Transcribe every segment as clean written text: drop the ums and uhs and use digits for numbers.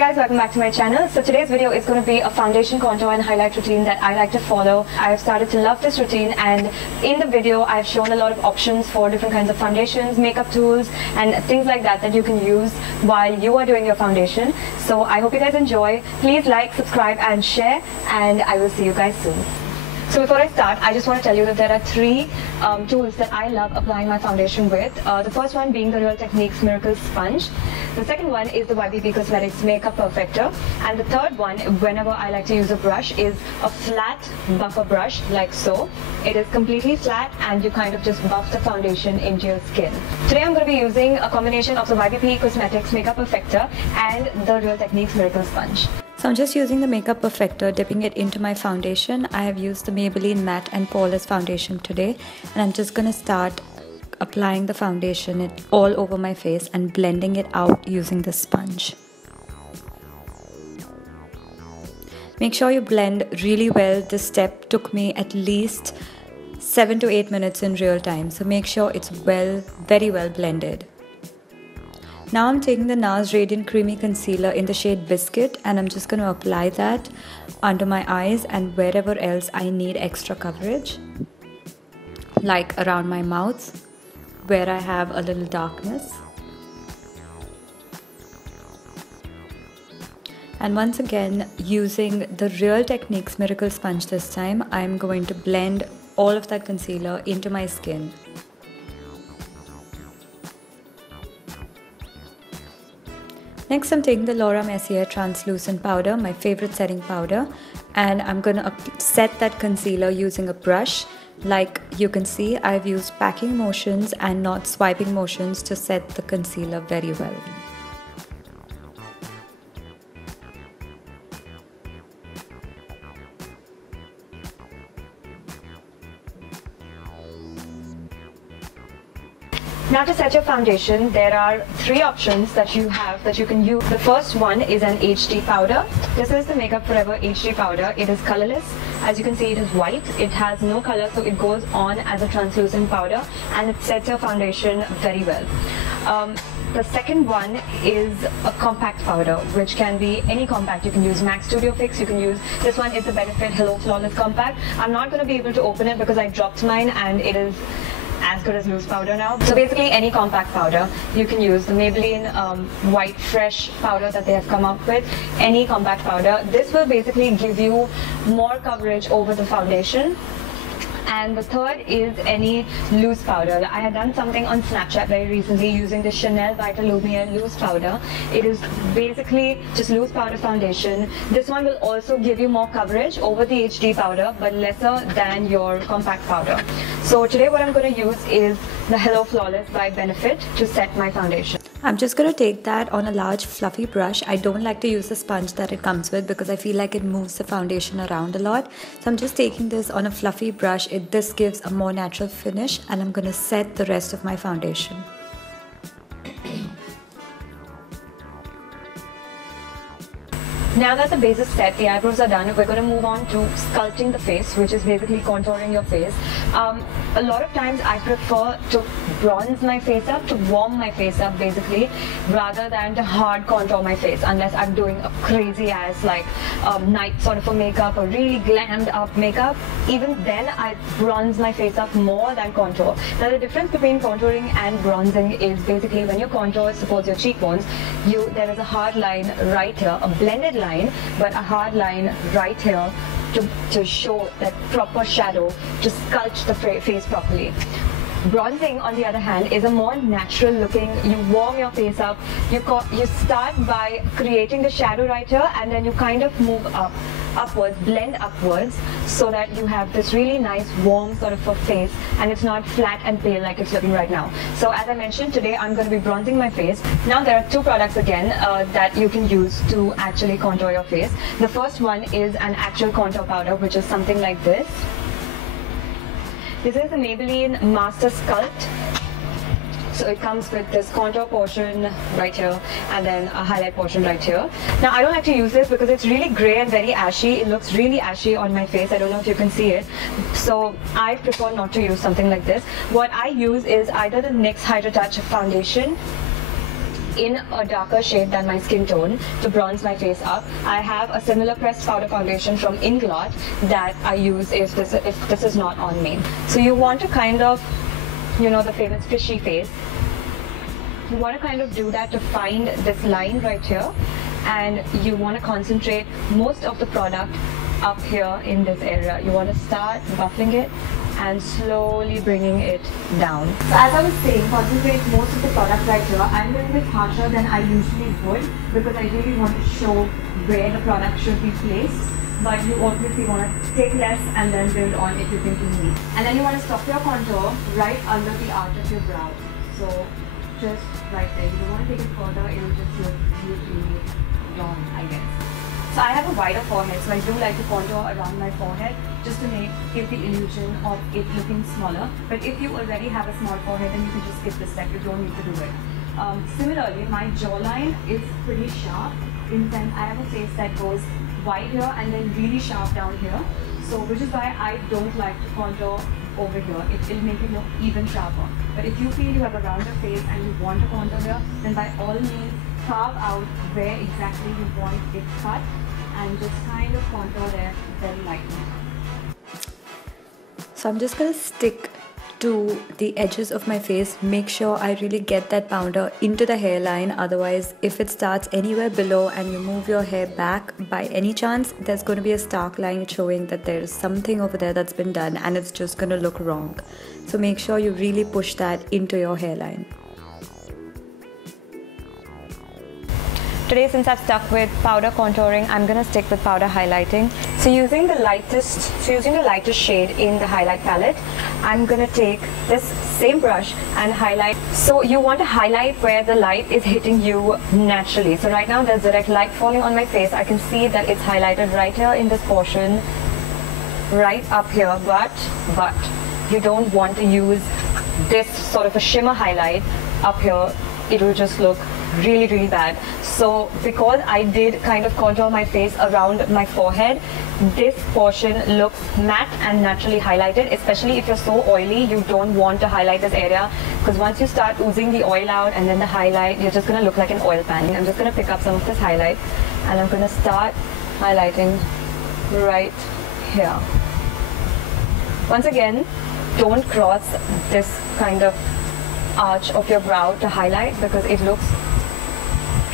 guys, welcome back to my channel. So today's video is going to be a foundation contour and highlight routine that I like to follow. I have started to love this routine, and in the video I've shown a lot of options for different kinds of foundations, makeup tools and things like that that you can use while you are doing your foundation. So I hope you guys enjoy. Please like, subscribe and share, and I will see you guys soon. So before I start, I just want to tell you that there are three tools that I love applying my foundation with. The first one being the Real Techniques Miracle Sponge. The second one is the YBP Cosmetics Makeup Perfector. And the third one, whenever I like to use a brush, is a flat buffer brush like so. It is completely flat and you kind of just buff the foundation into your skin. Today I'm going to be using a combination of the YBP Cosmetics Makeup Perfector and the Real Techniques Miracle Sponge. So I'm just using the Makeup Perfector, dipping it into my foundation. I have used the Maybelline Matte and Poreless foundation today, and I'm just going to start applying the foundation all over my face and blending it out using the sponge. Make sure you blend really well. This step took me at least 7 to 8 minutes in real time, so make sure it's very well blended. Now I'm taking the NARS Radiant Creamy Concealer in the shade Biscuit, and I'm just going to apply that under my eyes and wherever else I need extra coverage, like around my mouth where I have a little darkness. And once again, using the Real Techniques Miracle Sponge this time, I'm going to blend all of that concealer into my skin. Next, I'm taking the Laura Mercier Translucent Powder, my favorite setting powder, and I'm going to set that concealer using a brush. Like you can see, I've used packing motions and not swiping motions to set the concealer very well. Now to set your foundation, there are three options that you have that you can use. The first one is an HD powder. This is the Makeup Forever HD powder. It is colorless. As you can see, it is white. It has no color, so it goes on as a translucent powder and it sets your foundation very well. The second one is a compact powder, which can be any compact. You can use MAC Studio Fix, you can use, this one is the Benefit Hello Flawless Compact. I'm not going to be able to open it because I dropped mine and it is as good as loose powder now. So basically any compact powder you can use. The Maybelline White Fresh powder that they have come up with, any compact powder. This will basically give you more coverage over the foundation. And the third is any loose powder. I had done something on Snapchat very recently using the Chanel Vita Lumiere loose powder. It is basically just loose powder foundation. This one will also give you more coverage over the HD powder, but lesser than your compact powder. So today what I'm going to use is the Hello Flawless by Benefit to set my foundation. I'm just going to take that on a large fluffy brush. I don't like to use the sponge that it comes with because I feel like it moves the foundation around a lot. So I'm just taking this on a fluffy brush. This gives a more natural finish, and I'm going to set the rest of my foundation. Now that the base is set, the eyebrows are done, we're going to move on to sculpting the face, which is basically contouring your face. A lot of times I prefer to bronze my face up, to warm my face up basically, rather than to hard contour my face, unless I'm doing a crazy ass like night sort of a makeup or really glammed up makeup. Even then I bronze my face up more than contour. Now the difference between contouring and bronzing is basically when you contour, suppose your cheekbones, there is a hard line right here, a blended line, but a hard line right here to show that proper shadow, to sculpt the face properly. Bronzing, on the other hand, is a more natural looking. You warm your face up. You start by creating the shadow right here, and then you kind of move upwards, blend upwards, so that you have this really nice warm sort of a face, and it's not flat and pale like it's looking right now. So as I mentioned, today I'm going to be bronzing my face. Now there are two products again that you can use to actually contour your face. The first one is an actual contour powder, which is something like this. This is the Maybelline Master Sculpt. So it comes with this contour portion right here and then a highlight portion right here. Now I don't like to use this because it's really grey and very ashy. It looks really ashy on my face. I don't know if you can see it. So I prefer not to use something like this. What I use is either the NYX Hydra Touch foundation in a darker shade than my skin tone to bronze my face up. I have a similar pressed powder foundation from Inglot that I use if this is not on me. So you want to kind of, you know, the famous fishy face. You want to kind of do that to find this line right here, and you want to concentrate most of the product up here in this area. You want to start buffing it and slowly bringing it down. So as I was saying, concentrate most of the product right here. I'm a little bit harsher than I usually would because I really want to show where the product should be placed. But you obviously want to take less and then build on if you think you need. And then you want to stop your contour right under the arch of your brow. So just right there. You don't want to take it further, it will just look really wrong, I guess. So I have a wider forehead, so I do like to contour around my forehead just to give the illusion of it looking smaller. But if you already have a small forehead, then you can just skip this step. You don't need to do it. Similarly, my jawline is pretty sharp. In sense, I have a face that goes wide here and then really sharp down here. So which is why I don't like to contour over here. It'll make it look even sharper. But if you feel you have a rounder face and you want to contour here, then by all means carve out where exactly you want it cut and just kind of contour there very lightly. So I'm just going to stick to the edges of my face, make sure I really get that powder into the hairline. Otherwise, if it starts anywhere below and you move your hair back by any chance, there's going to be a stark line showing that there's something over there that's been done and it's just going to look wrong. So make sure you really push that into your hairline. Today, since I've stuck with powder contouring, I'm going to stick with powder highlighting. So using the lightest shade in the highlight palette, I'm going to take this same brush and highlight. So you want to highlight where the light is hitting you naturally. So right now there's direct light falling on my face. I can see that it's highlighted right here in this portion, right up here, but you don't want to use this sort of a shimmer highlight up here. It will just look really bad. So because I did kind of contour my face around my forehead, this portion looks matte and naturally highlighted. Especially if you're so oily, you don't want to highlight this area, because once you start oozing the oil out and then the highlight, you're just going to look like an oil pan. I'm just going to pick up some of this highlight and I'm going to start highlighting right here. Once again, don't cross this kind of arch of your brow to highlight because it looks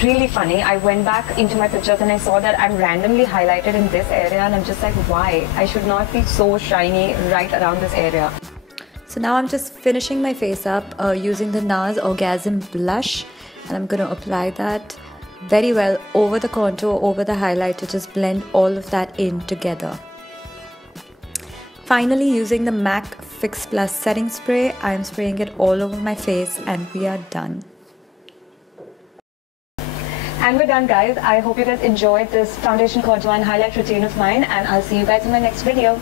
really funny. I went back into my pictures and I saw that I'm randomly highlighted in this area and I'm just like, why? I should not be so shiny right around this area. So now I'm just finishing my face up using the NARS Orgasm blush, and I'm going to apply that very well over the contour, over the highlight, to just blend all of that in together. Finally, using the MAC Fix Plus setting spray, I'm spraying it all over my face and we are done. And we're done, guys. I hope you guys enjoyed this foundation, contour and highlight routine of mine, and I'll see you guys in my next video.